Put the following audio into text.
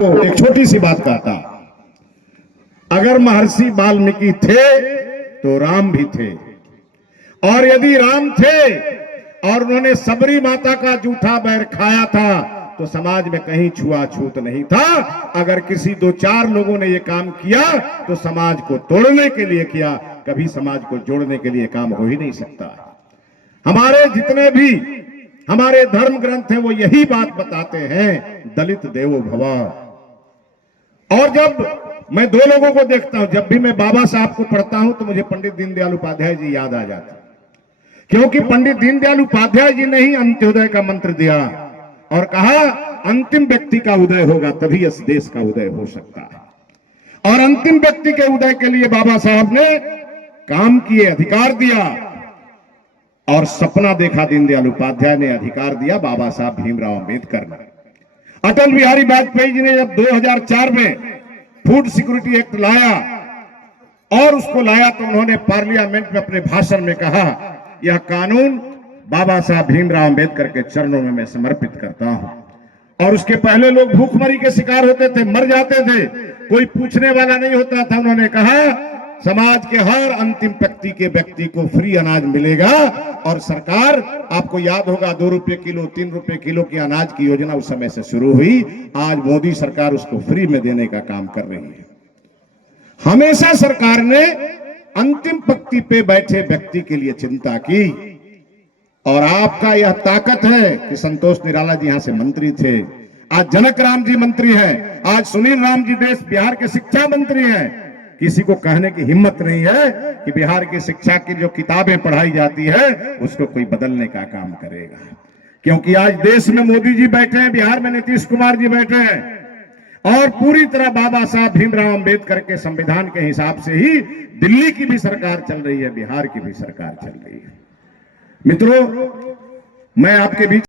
एक छोटी सी बात कहता, अगर महर्षि वाल्मीकि थे तो राम भी थे, और यदि राम थे और उन्होंने सबरी माता का जूठा बैर खाया था तो समाज में कहीं छुआछूत नहीं था। अगर किसी दो चार लोगों ने यह काम किया तो समाज को तोड़ने के लिए किया, कभी समाज को जोड़ने के लिए काम हो ही नहीं सकता। हमारे जितने भी हमारे धर्म ग्रंथ हैं वो यही बात बताते हैं, दलित देवो भव। और जब मैं दो लोगों को देखता हूं, जब भी मैं बाबा साहब को पढ़ता हूं तो मुझे पंडित दीनदयाल उपाध्याय जी याद आ जाते हैं, क्योंकि पंडित दीनदयाल उपाध्याय जी ने ही अंत्योदय का मंत्र दिया और कहा अंतिम व्यक्ति का उदय होगा तभी इस देश का उदय हो सकता है। और अंतिम व्यक्ति के उदय के लिए बाबा साहब ने काम किए, अधिकार दिया और सपना देखा दीनदयाल उपाध्याय ने, अधिकार दिया बाबा साहब भीमराव अंबेडकर ने। अटल बिहारी वाजपेयी जी ने जब 2004 में फूड सिक्योरिटी एक्ट लाया और उसको लाया तो उन्होंने पार्लियामेंट में अपने भाषण में कहा, यह कानून बाबा साहब भीमराव अंबेडकर के चरणों में मैं समर्पित करता हूं। और उसके पहले लोग भूखमरी के शिकार होते थे, मर जाते थे, कोई पूछने वाला नहीं होता था। उन्होंने कहा समाज के हर अंतिम व्यक्ति को फ्री अनाज मिलेगा। और सरकार, आपको याद होगा 2 रुपए किलो 3 रुपए किलो की अनाज की योजना उस समय से शुरू हुई, आज मोदी सरकार उसको फ्री में देने का काम कर रही है। हमेशा सरकार ने अंतिम पंक्ति पे बैठे व्यक्ति के लिए चिंता की। और आपका यह ताकत है कि संतोष निराला जी यहां से मंत्री थे, आज जनक राम जी मंत्री हैं, आज सुनील राम जी देश बिहार के शिक्षा मंत्री हैं। किसी को कहने की हिम्मत नहीं है कि बिहार की शिक्षा की जो किताबें पढ़ाई जाती है उसको कोई बदलने का काम करेगा, क्योंकि आज देश में मोदी जी बैठे हैं, बिहार में नीतीश कुमार जी बैठे हैं और पूरी तरह बाबा साहब भीमराव अंबेडकर के संविधान के हिसाब से ही दिल्ली की भी सरकार चल रही है, बिहार की भी सरकार चल रही है। मित्रों, मैं आपके बीच